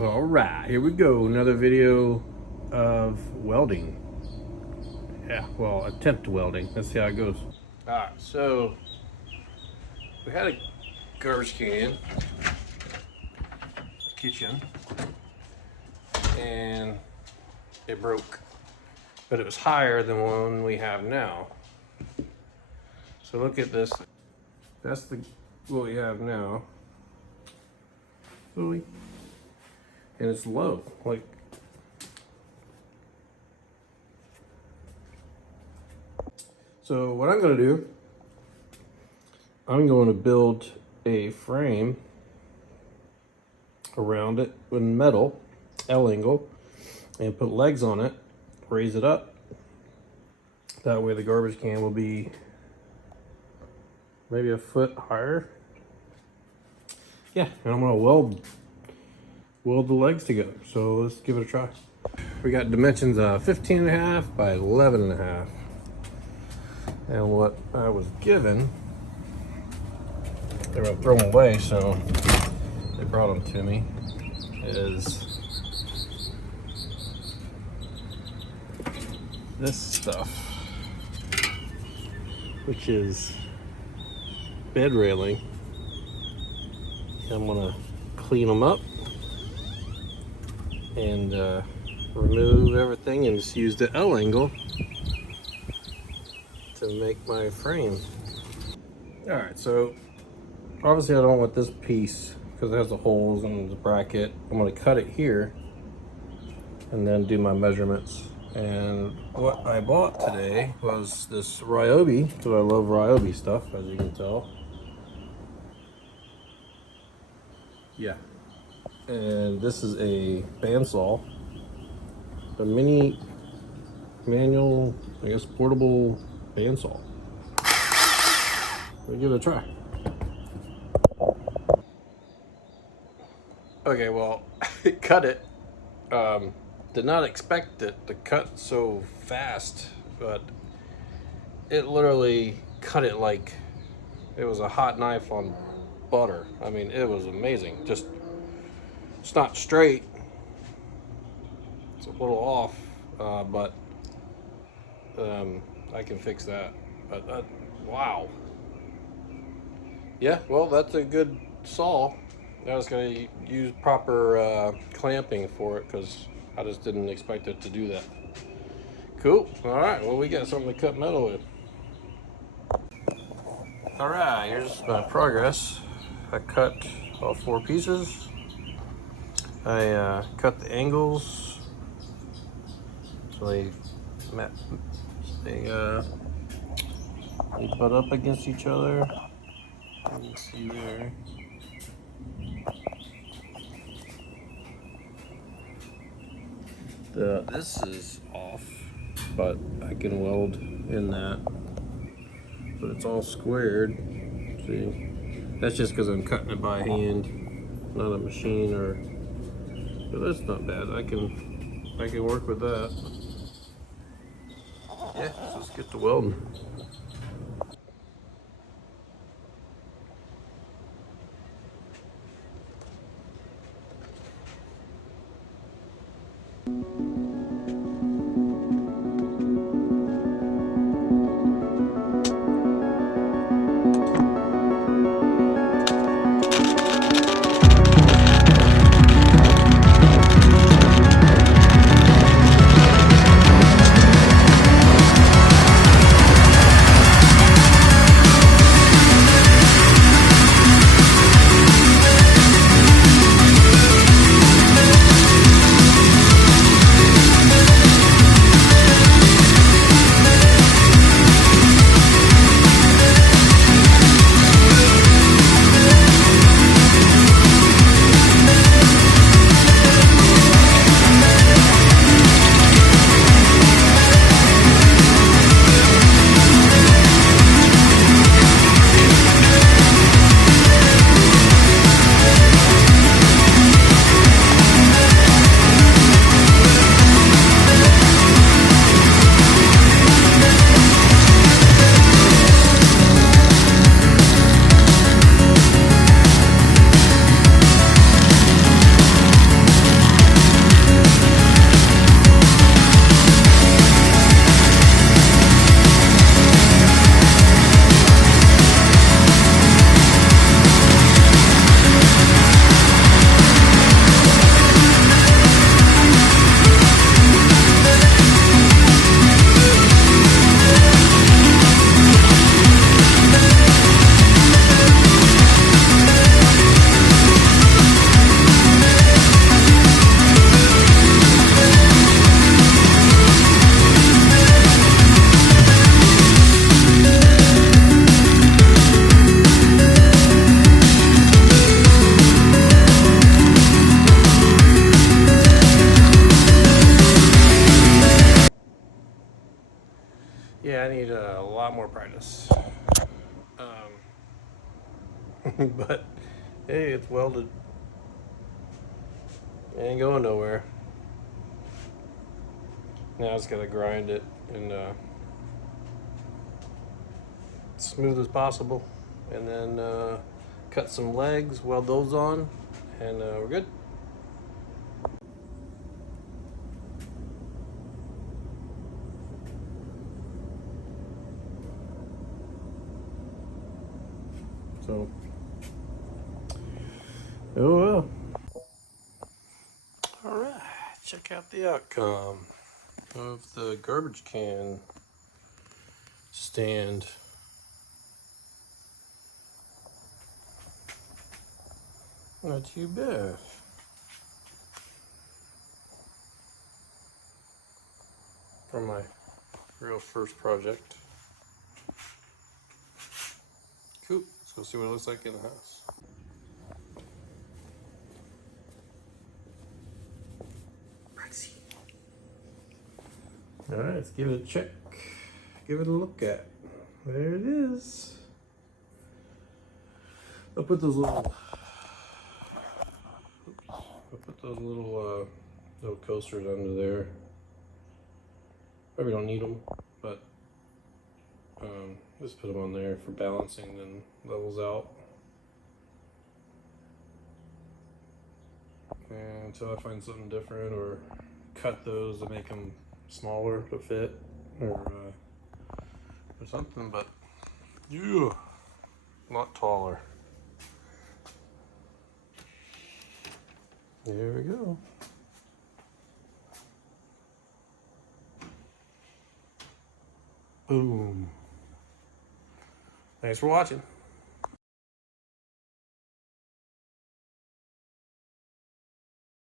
All right, here we go. Another video of welding. Yeah, well, attempt welding. Let's see how it goes. All right, so we had a garbage can kitchen and it broke, but it was higher than one we have now. So look at this. That's what we have now. Really? And it's low, like. So what I'm gonna do, I'm going to build a frame around it with metal, L-angle, and put legs on it, raise it up. That way the garbage can will be maybe a foot higher. Yeah, and I'm gonna weld the legs together. So let's give it a try. We got dimensions of 15.5 by 11.5. And what I was given, they were thrown away, so they brought them to me, is this stuff, which is bed railing. I'm gonna clean them up and remove everything and just use the L angle to make my frame. All right, so obviously I don't want this piece because it has the holes and the bracket. I'm gonna cut it here and then do my measurements. And what I bought today was this Ryobi, because I love Ryobi stuff, as you can tell. Yeah. And this is a bandsaw, a mini manual, I guess portable bandsaw. We'll give it a try. Okay, well, it cut it. Did not expect it to cut so fast, but it literally cut it like it was a hot knife on butter. I mean, it was amazing. Just, it's not straight. It's a little off, but I can fix that. But wow. Yeah, well, that's a good saw. I was going to use proper clamping for it because I just didn't expect it to do that. Cool. All right, well, we got something to cut metal with. All right, here's my progress. I cut all 4 pieces. I cut the angles so they butt up against each other. You can see there. This is off, but I can weld in that. But it's all squared. See, that's just because I'm cutting it by hand, not a machine or. But that's not bad. I can work with that. Yeah, so let's get to welding. Yeah, I need a lot more practice. But hey, it's welded. It ain't going nowhere. Now I just gotta grind it and smooth as possible, and then cut some legs, weld those on, and we're good. So, oh well. All right, check out the outcome of the garbage can stand. Not too bad. For my real first project. Cool. Let's go see what it looks like in the house. All right, let's give it a check. Give it a look at. There it is. I'll put those little. I'll put those little coasters under there. Probably don't need them, but just put them on there for balancing, then levels out. And until I find something different, or cut those to make them smaller to fit, or something. But yeah, a lot taller. There we go. Boom. Thanks for watching.